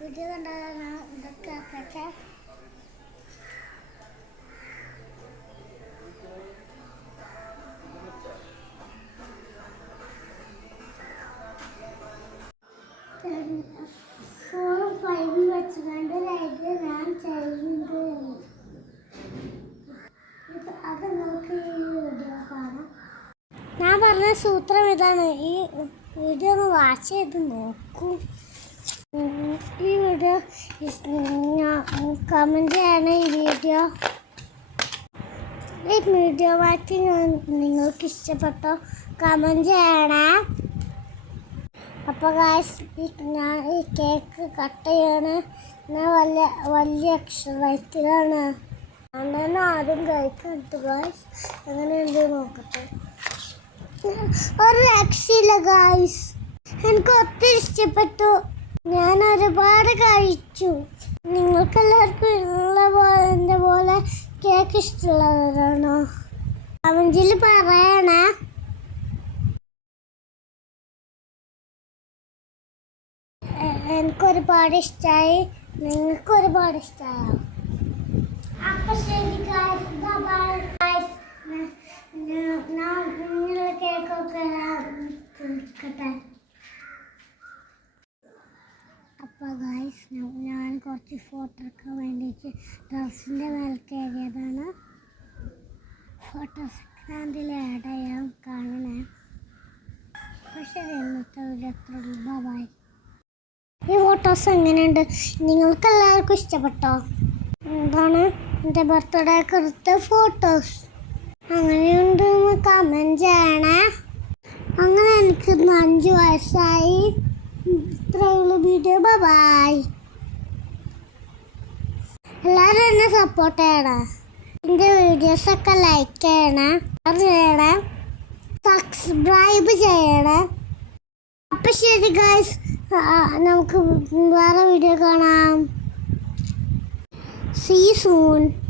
Video കണ്ടാൽ ഇതൊക്കെ ആക്കട്ടെ. വെച്ചുകൊണ്ട് ഞാൻ ചെയ്യുന്നത് അത് നോക്കി വീഡിയോ കാണാം. ഞാൻ പറഞ്ഞ സൂത്രം ഇതാണ്. ഈ വീഡിയോ ഒന്ന് വാച്ച് ചെയ്ത് നോക്കൂ. ഈ വീഡിയോ കമൻറ്റ് ചെയ്യണം. ഈ വീഡിയോ വാച്ച് നിങ്ങൾക്ക് ഇഷ്ടപ്പെട്ടോ കമൻറ്റ് ചെയ്യണേ. അപ്പോൾ ഗായ്സ് ഞാൻ ഈ കേക്ക് കട്ട് ചെയ്യണേ. ഞാൻ വലിയ അക്ഷരത്തിലാണ്. അതുകൊണ്ട് ആദ്യം കഴിക്കട്ടെ ഗായ്സ്. എങ്ങനെയുണ്ട് നോക്കട്ടെ. ഒരു രക്ഷയില്ല ഗായ്സ്. എനിക്ക് ഒത്തിരി ഇഷ്ടപ്പെട്ടു. ഞാൻ ഒരുപാട് കഴിച്ചു. നിങ്ങൾക്കെല്ലാവർക്കും എൻ്റെ പോലെ കേക്ക് ഇഷ്ടമുള്ളവരാണോ? കമൻറ്റിൽ പറയണേ. എനിക്കൊരുപാട് ഇഷ്ടമായി. നിങ്ങൾക്ക് ഒരുപാട് ഇഷ്ടമായോ? അപ്പോൾ ശരി ഗായ്സ്, ബൈ ഗായ്സ്. നിങ്ങളുടെ കേക്കൊക്കെ കഴിക്കട്ടെ. അപ്പോൾ ഗായ്സ് ഞാൻ കുറച്ച് ഫോട്ടോ എടുക്കാൻ വേണ്ടിയിട്ട് ഡ്രസ്സിൻ്റെ മേലെ കയറിയതാണ്. ഫോട്ടോസ് അതിൽ ആഡ് ചെയ്യാൻ കാണണേ. പക്ഷേ ഇന്നത്തെ വീഡിയോ എത്ര ഉള്ളൂ. ബൈ. ഈ ഫോട്ടോസ് എങ്ങനെയുണ്ട്? നിങ്ങൾക്ക് എല്ലാവർക്കും ഇഷ്ടപ്പെട്ടോ? എന്താണ് എൻ്റെ ബർത്ത്ഡേക്ക് എടുത്ത ഫോട്ടോസ്? അങ്ങനെയുണ്ടെന്ന് കമൻറ്റ് ചെയ്യണേ. അങ്ങനെ എനിക്ക് 5 വയസ്സായി. ഇത്രയുള്ള വീഡിയോ. ബൈ. എല്ലാവരും എന്നെ സപ്പോർട്ട് ചെയ്യണേ. എൻ്റെ വീഡിയോസൊക്കെ ലൈക്ക് ചെയ്യണേ, സബ്സ്ക്രൈബ് ചെയ്യണേ. അപ്പം ശരി ഗായ്സ്, നമുക്ക് വേറെ വീഡിയോ കാണാം. See you soon.